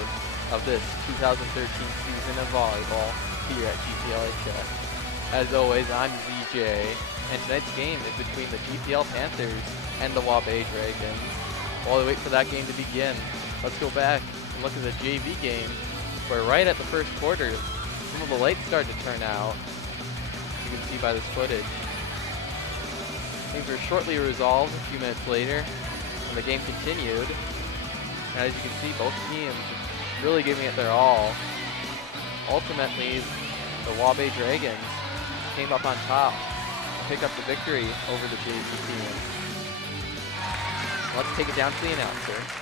episode of this 2013 season of volleyball here at GPL. As always, I'm ZJ, and tonight's game is between the GPL Panthers and the Waubay Dragons. While we wait for that game to begin, let's go back and look at the JV game, where right at the first quarter, some of the lights started to turn out. You can see by this footage. Things were shortly resolved a few minutes later, and the game continued. And as you can see, both teams really giving it their all. Ultimately, the Waubay Dragons came up on top and picked up the victory over the JV team. Let's take it down to the announcer.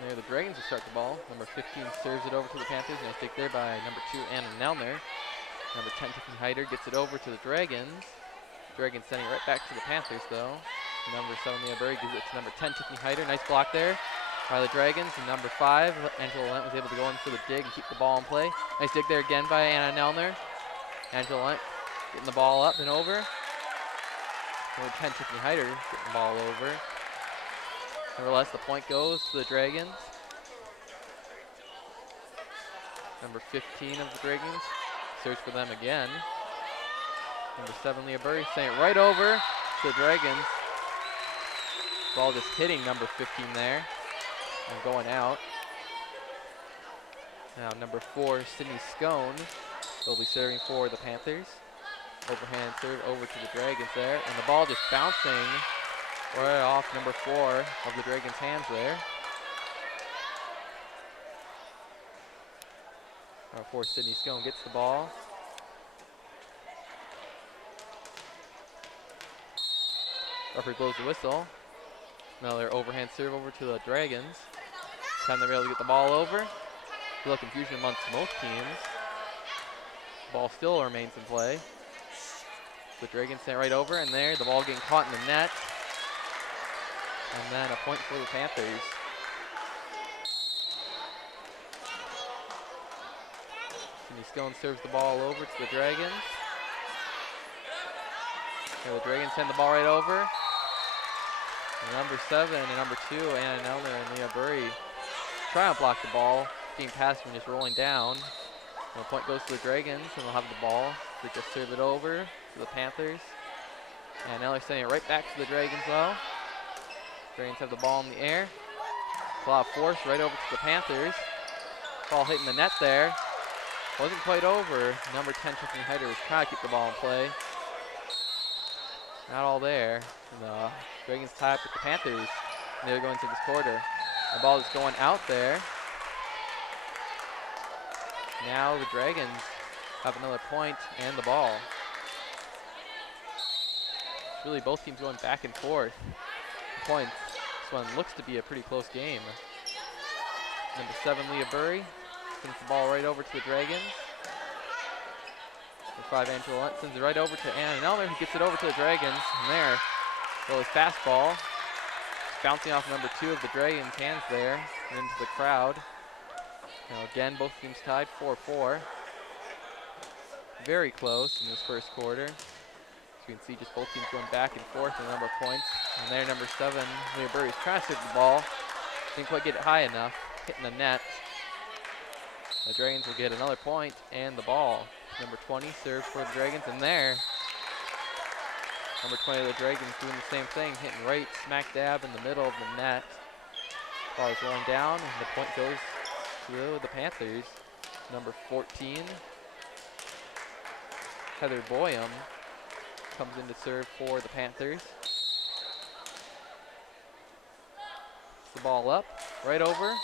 There, the Dragons will start the ball. Number 15 serves it over to the Panthers. Nice take there by number 2, Anna Nelner. Number 10, Tiffany Hyder gets it over to the Dragons. Dragons sending it right back to the Panthers, though. Number 7, Leah Burry gives it to number 10, Tiffany Hyder. Nice block there by the Dragons. And number 5, Angela Lent was able to go in for the dig and keep the ball in play. Nice dig there again by Anna Nelner. Angela Lent getting the ball up and over. Number 10, Tiffany Hyder getting the ball over. Nevertheless, the point goes to the Dragons. Number 15 of the Dragons search for them again. Number 7, Leah Burry, sending it right over to the Dragons. Ball just hitting number 15 there and going out. Now number 4, Sydney Scone, will be serving for the Panthers. Overhand serve over to the Dragons there, and the ball just bouncing right off number 4 of the Dragons' hands there. Number 4, Sydney Scone gets the ball. Referee blows the whistle. Another overhand serve over to the Dragons. Time they're able to get the ball over. A little confusion amongst most teams. Ball still remains in play. The Dragons sent right over, and there, the ball getting caught in the net. And then a point for the Panthers. Sydney Stone serves the ball over to the Dragons. Okay, the Dragons send the ball right over. And number 7 and number 2, Anna Nelner and Leah Burry, trying to block the ball. Being passed and just rolling down. And the point goes to the Dragons, and they'll have the ball. They just serve it over to the Panthers. And Nelner sending it right back to the Dragons, though. Dragons have the ball in the air. It's a lot of force right over to the Panthers. Ball hitting the net there. Wasn't quite over. Number 10, Tiffany Hyder, was trying to keep the ball in play. Not all there. And the Dragons tie up with the Panthers. And they're going to this quarter. The ball is going out there. Now the Dragons have another point and the ball. It's really both teams going back and forth. The points. This one looks to be a pretty close game. Number 7, Leah Burry, sends the ball right over to the Dragons. Number 5, Angela Lent sends it right over to Anna Nelner, who gets it over to the Dragons. And there, Lily's fastball, bouncing off number 2 of the Dragons' hands there, and into the crowd. Now again, both teams tied 4-4. Very close in this first quarter. As you can see, just both teams going back and forth in the number of points. And there, number 7, Leah Burry, is trying to serve the ball. Didn't quite get it high enough, hitting the net. The Dragons will get another point and the ball. Number 20 serves for the Dragons, and there, number 20 of the Dragons doing the same thing, hitting right smack dab in the middle of the net. Ball is rolling down, and the point goes to the Panthers. Number 14, Heather Boyum, comes in to serve for the Panthers. The ball up, right over,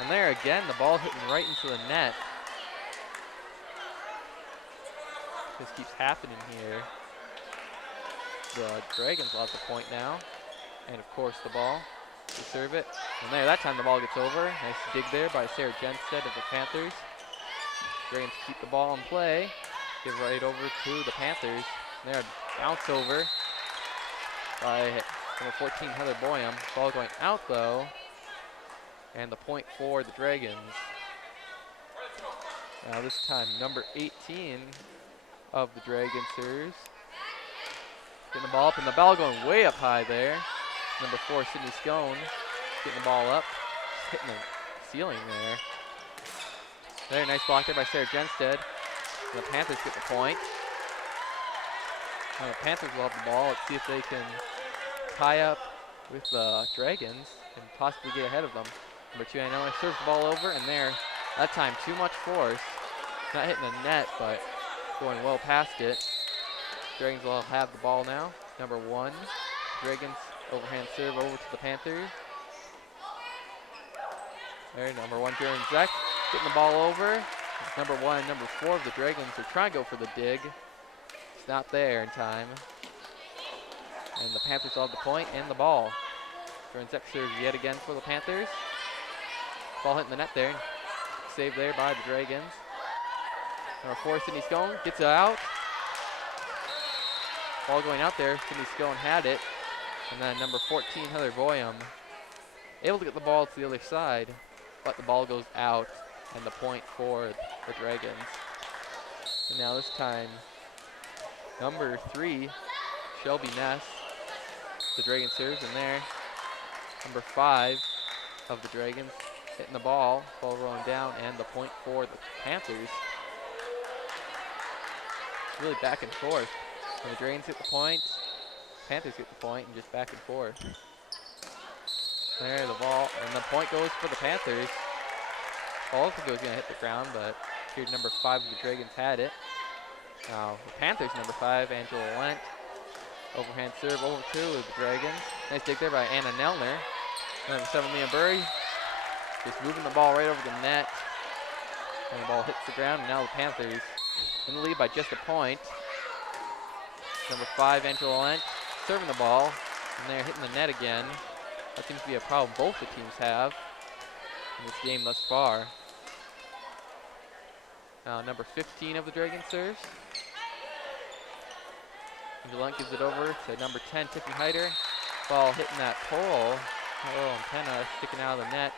and there again, the ball hitting right into the net. This keeps happening here. The Dragons will have the point now, and of course the ball to serve it. And there, that time the ball gets over. Nice dig there by Sarah Jenstead of the Panthers. Dragons keep the ball in play. Give right over to the Panthers. And there, bounce over by number 14, Heather Boyum. Ball going out though, and the point for the Dragons. Now this time, number 18 of the Dragons serves. Getting the ball up, and the ball going way up high there. Number 4, Sydney Scone, getting the ball up, hitting the ceiling there. Very nice block there by Sarah Jenstead. The Panthers get the point. Now the Panthers will have the ball. Let's see if they can tie up with the Dragons and possibly get ahead of them. Number 2, Anna serves the ball over, and there, that time too much force. Not hitting the net, but going well past it. Dragons will have the ball now. Number 1, Dragons overhand serve over to the Panthers. There, number 1, Jaren Zek, getting the ball over. Number 1 and number 4 of the Dragons are trying to go for the dig. It's not there in time. And the Panthers will have the point and the ball. Jaren Zek serves yet again for the Panthers. Ball hitting the net there. Saved there by the Dragons. Number 4, Sydney Scone gets it out. Ball going out there. Sydney Scone had it. And then number 14, Heather Boyum, able to get the ball to the other side, but the ball goes out, and the point for the Dragons. And now this time, number 3, Shelby Ness, the Dragon serves in there. Number 5 of the Dragons hitting the ball rolling down, and the point for the Panthers. Really back and forth. When the Dragons get the point, Panthers get the point, and just back and forth. There, the ball, and the point goes for the Panthers. Ball was going to hit the ground, but here number 5 of the Dragons had it. Now, the Panthers, number 5, Angela Lent. Overhand serve over to the Dragons. Nice dig there by Anna Nelner. Number 7, Leah Burry, just moving the ball right over the net. And the ball hits the ground, and now the Panthers in the lead by just a point. Number 5, Angela Lent, serving the ball, and they're hitting the net again. That seems to be a problem both the teams have in this game thus far. Now number 15 of the Dragons serves. Angela Lent gives it over to number 10, Tiffany Hyder. Ball hitting that pole. Oh, antenna sticking out of the net.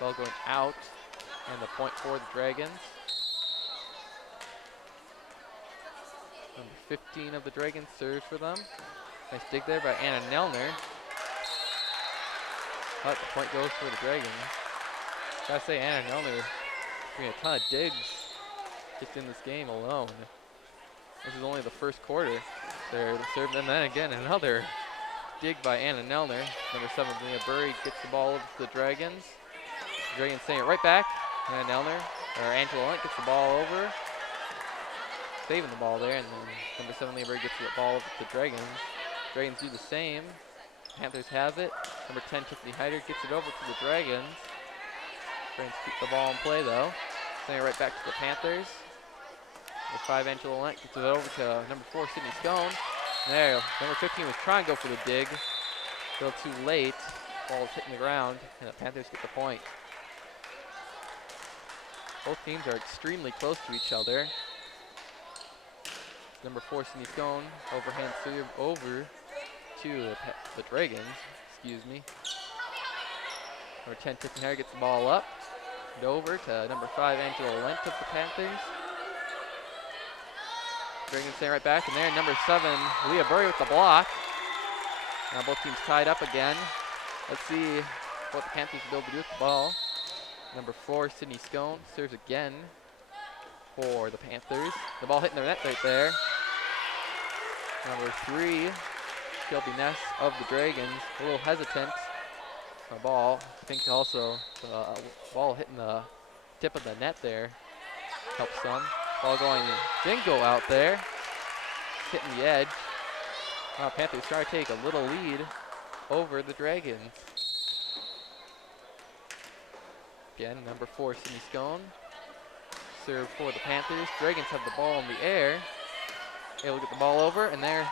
Ball going out, and the point for the Dragons. 15 of the Dragons serves for them. Nice dig there by Anna Nelner. But the point goes for the Dragons. Gotta say, Anna Nelner doing a ton of digs just in this game alone. This is only the first quarter. There, the serve, and then again another dig by Anna Nelner. Number 7, Leah Burry gets the ball over to the Dragons. The Dragons send it right back. Anna Nelner, or Angela Lent gets the ball over. Saving the ball there, and then number 7, Leah Burry gets the ball over to the Dragons. Dragons do the same. Panthers have it. Number 10, Tiffany Hyder gets it over to the Dragons. Dragons keep the ball in play though. Sending it right back to the Panthers. Number 5, Angela Lent gets it over to number 4, Sydney Stone. There, number 15 was trying to go for the dig. Still too late. Ball is hitting the ground, and the Panthers get the point. Both teams are extremely close to each other. Number 4, Sydney Stone, overhand serve over to the Dragons. Excuse me. Number 10, Tiffany Hyder gets the ball up and over to number 5, Angela Lent of the Panthers. Dragons staying right back, and there, number 7, Leah Burry with the block. Now both teams tied up again. Let's see what the Panthers will be able to do with the ball. Number 4, Sydney Stone serves again for the Panthers. The ball hitting their net right there. Number 3, Shelby Ness of the Dragons, a little hesitant on the ball. I think also the ball hitting the tip of the net there helps some. Ball going, didn't go out there. Hitting the edge. Now Panthers trying to take a little lead over the Dragons. Again, number 4, Sydney Stone. Serve for the Panthers. Dragons have the ball in the air. Able to get the ball over, and there,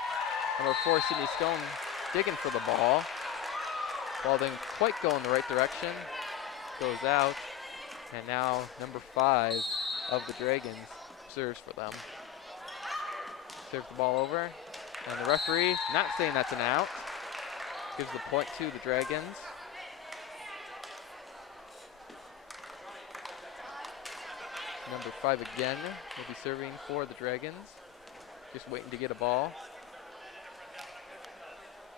number 4, Sydney Stone digging for the ball. Ball didn't quite go in the right direction. Goes out, and now number 5 of the Dragons serves for them. Serves the ball over, and the referee not saying that's an out. Gives the point to the Dragons. Number 5 again will be serving for the Dragons. Just waiting to get a ball.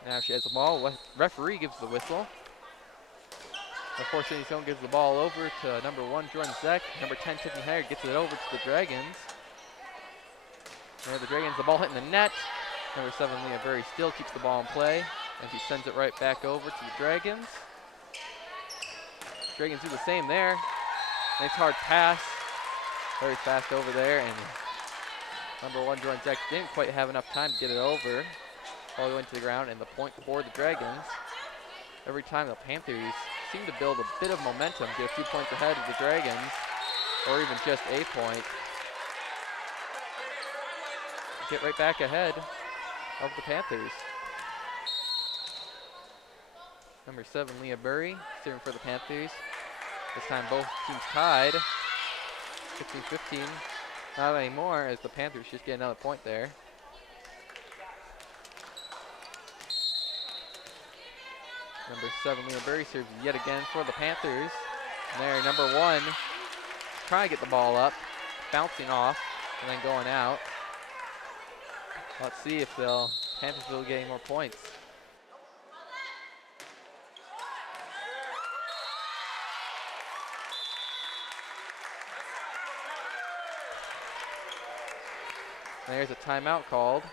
Now she has the ball. Referee gives the whistle. Of course, Sydney Stone gives the ball over to number 1, Jordan Zeck. Number 10, Tiffany Hyder gets it over to the Dragons. And the Dragons, the ball hitting the net. Number 7, Leah Burry still keeps the ball in play, and she sends it right back over to the Dragons. Dragons do the same there. Nice hard pass. Very fast over there, and number 1, Jordan Zeck didn't quite have enough time to get it over. Ball going to the ground, and the point for the Dragons. Every time the Panthers seem to build a bit of momentum, get a few points ahead of the Dragons, or even just a point. Get right back ahead of the Panthers. Number 7, Leah Burry, serving for the Panthers. This time both teams tied. 15-15. Not anymore, as the Panthers just get another point there. Number 7, Leah Burry serves yet again for the Panthers. And there, number 1, trying to get the ball up, bouncing off, and then going out. Let's see if the Panthers will get any more points. There's a timeout called.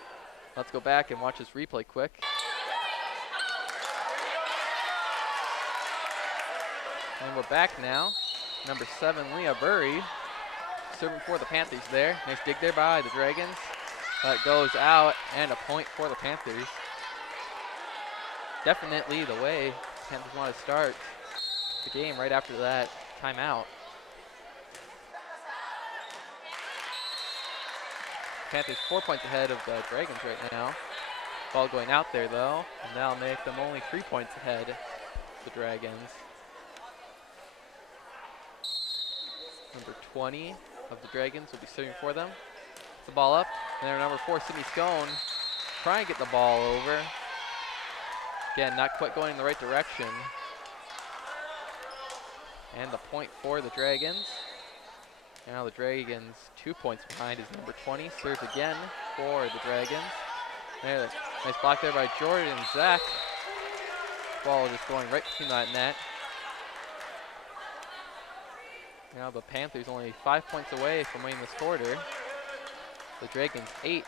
Let's go back and watch this replay quick. And we're back now. Number 7, Leah Burry, serving for the Panthers there. Nice dig there by the Dragons. That goes out, and a point for the Panthers. Definitely the way the Panthers want to start the game right after that timeout. Panthers 4 points ahead of the Dragons right now. Ball going out there though, and that'll make them only 3 points ahead of the Dragons. Number 20 of the Dragons will be serving for them. Gets the ball up, and then number 4, Sydney Stone, trying to get the ball over. Again, not quite going in the right direction. And the point for the Dragons. Now the Dragons 2 points behind is number 20, serves again. for the Dragons. There, nice block there by Jordan Zach. Ball just going right between that net. Now the Panthers only 5 points away from winning this quarter. The Dragons 8.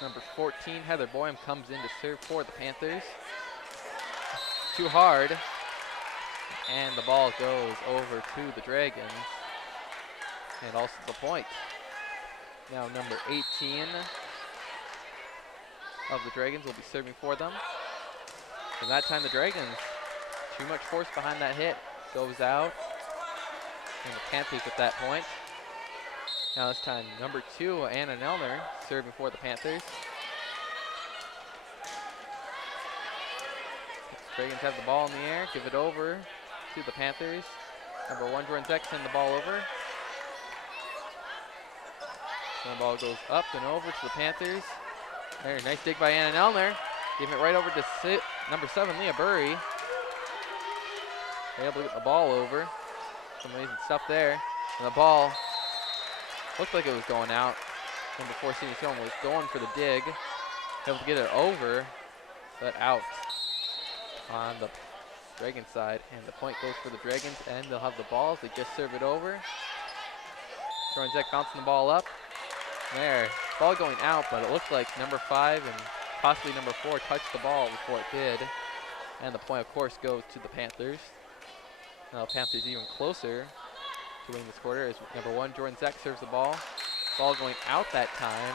Number 14, Heather Boyum, comes in to serve for the Panthers. Too hard. And the ball goes over to the Dragons. And also the point. Now number 18 of the Dragons will be serving for them. And that time the Dragons, too much force behind that hit, goes out. And the Panthers at that point. Now this time number 2, Anna Nelner, serving for the Panthers. The Dragons have the ball in the air, give it over to the Panthers. Number 1, Jordan Zeck, send the ball over. And the ball goes up and over to the Panthers. There, nice dig by Anna Nelner. Giving it right over to number 7, Leah Burry. They're able to get the ball over. Some amazing stuff there. And the ball looked like it was going out. Number 4, Sydney Stone, was going for the dig. Able to get it over, but out on the Dragon side. And the point goes for the Dragons, and they'll have the ball as they just serve it over. Jordan Zeck bouncing the ball up. There, ball going out, but it looked like number 5 and possibly number 4 touched the ball before it did. And the point, of course, goes to the Panthers. Now the Panthers even closer to winning this quarter as number 1, Jordan Zeck, serves the ball. Ball going out that time.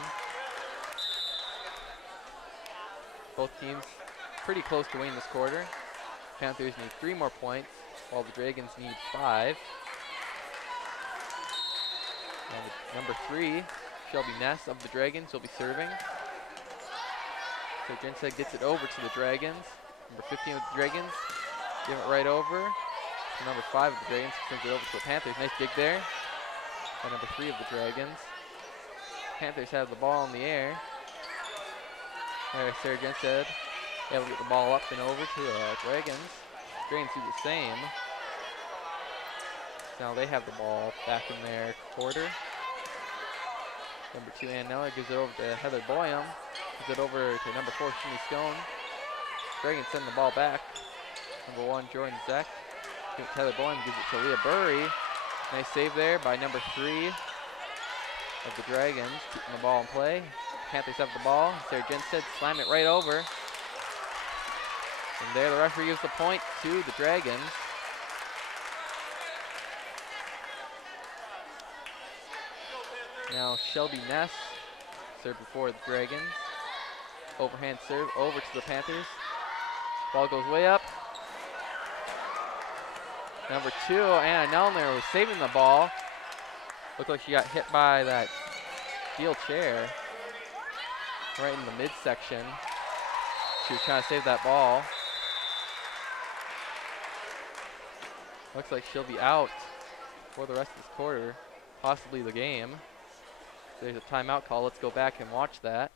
Both teams pretty close to winning this quarter. Panthers need 3 more points, while the Dragons need 5. And number 3, Shelby Ness of the Dragons, will be serving. So Jensen gets it over to the Dragons. Number 15 of the Dragons, give it right over. To number 5 of the Dragons, sends it over to the Panthers. Nice dig there by number 3 of the Dragons. Panthers have the ball in the air. There, Sarah Jensen able to get the ball up and over to the Dragons. Dragons do the same. Now they have the ball back in their quarter. Number 2, Ann Neller, gives it over to Heather Boyum. Gives it over to number 4, Shinny Stone. Dragons send the ball back. Number 1, Jordan Zeck. Heather Boyum gives it to Leah Burry. Nice save there by number 3 of the Dragons, keeping the ball in play. Panthers have the ball. Sarah Jensen slam it right over. And there the referee gives the point to the Dragons. Now Shelby Ness serve before the Dragons. Overhand serve over to the Panthers. Ball goes way up. Number 2, Anna Nelner, was saving the ball. Looked like she got hit by that steel chair right in the midsection. She was trying to save that ball. Looks like she'll be out for the rest of this quarter, possibly the game. There's a timeout call. Let's go back and watch that.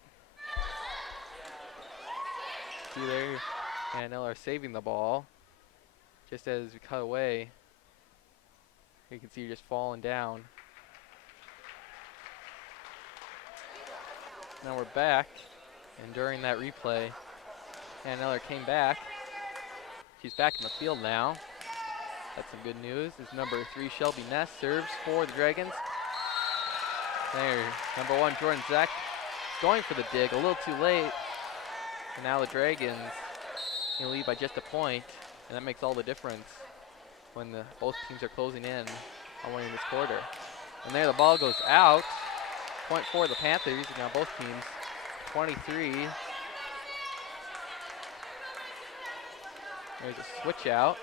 See there, Anna Nelner saving the ball. Just as we cut away, you can see her just falling down. Now we're back, and during that replay, Anna Nelner came back. She's back in the field now. That's some good news. As number 3, Shelby Ness, serves for the Dragons. There, number 1, Jordan Zeck, going for the dig, a little too late. And now the Dragons can lead by just a point, and that makes all the difference when both teams are closing in on winning this quarter. And there the ball goes out. Point for the Panthers. Now both teams 23. There's a switch out.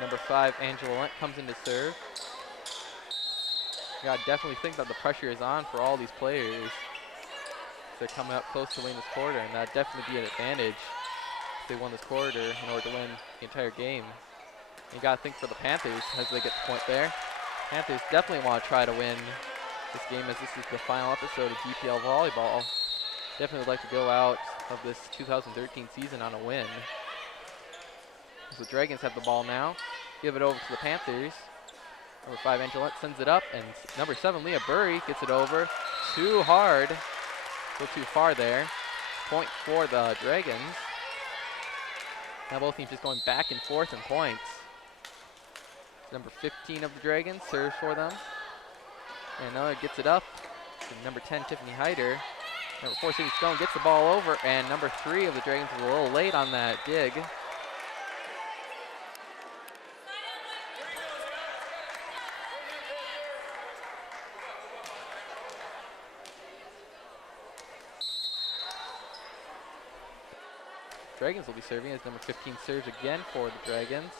Number 5, Angela Lent, comes in to serve. You gotta definitely think that the pressure is on for all these players. They're coming up close to winning this quarter, and that'd definitely be an advantage if they won this quarter in order to win the entire game. You gotta think for the Panthers as they get the point there. Panthers definitely want to try to win this game, as this is the final episode of GPL Volleyball. Definitely would like to go out of this 2013 season on a win. So the Dragons have the ball now. Give it over to the Panthers. Number 5, Angelette sends it up, and number 7, Leah Burry gets it over. Too hard. Go too far there. Point for the Dragons. Now both teams just going back and forth in points. Number 15 of the Dragons serves for them. And another gets it up to number 10, Tiffany Hyder. Number 4, Sydney Stone gets the ball over, and number 3 of the Dragons was a little late on that dig. Dragons will be serving as number 15 serves again for the Dragons.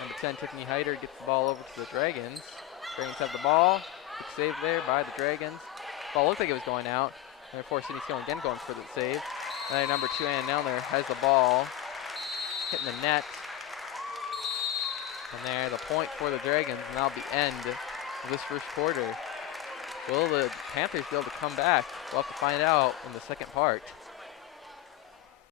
Number 10, Tiffany Hyder gets the ball over to the Dragons. Dragons have the ball. Good save there by the Dragons. Ball looked like it was going out. Number 4, Sydney Stone again going for the save. And then number 2, Ann Nelner has the ball. Hitting the net. And there, the point for the Dragons, and that'll be end of this first quarter. Will the Panthers be able to come back? We'll have to find out in the second part.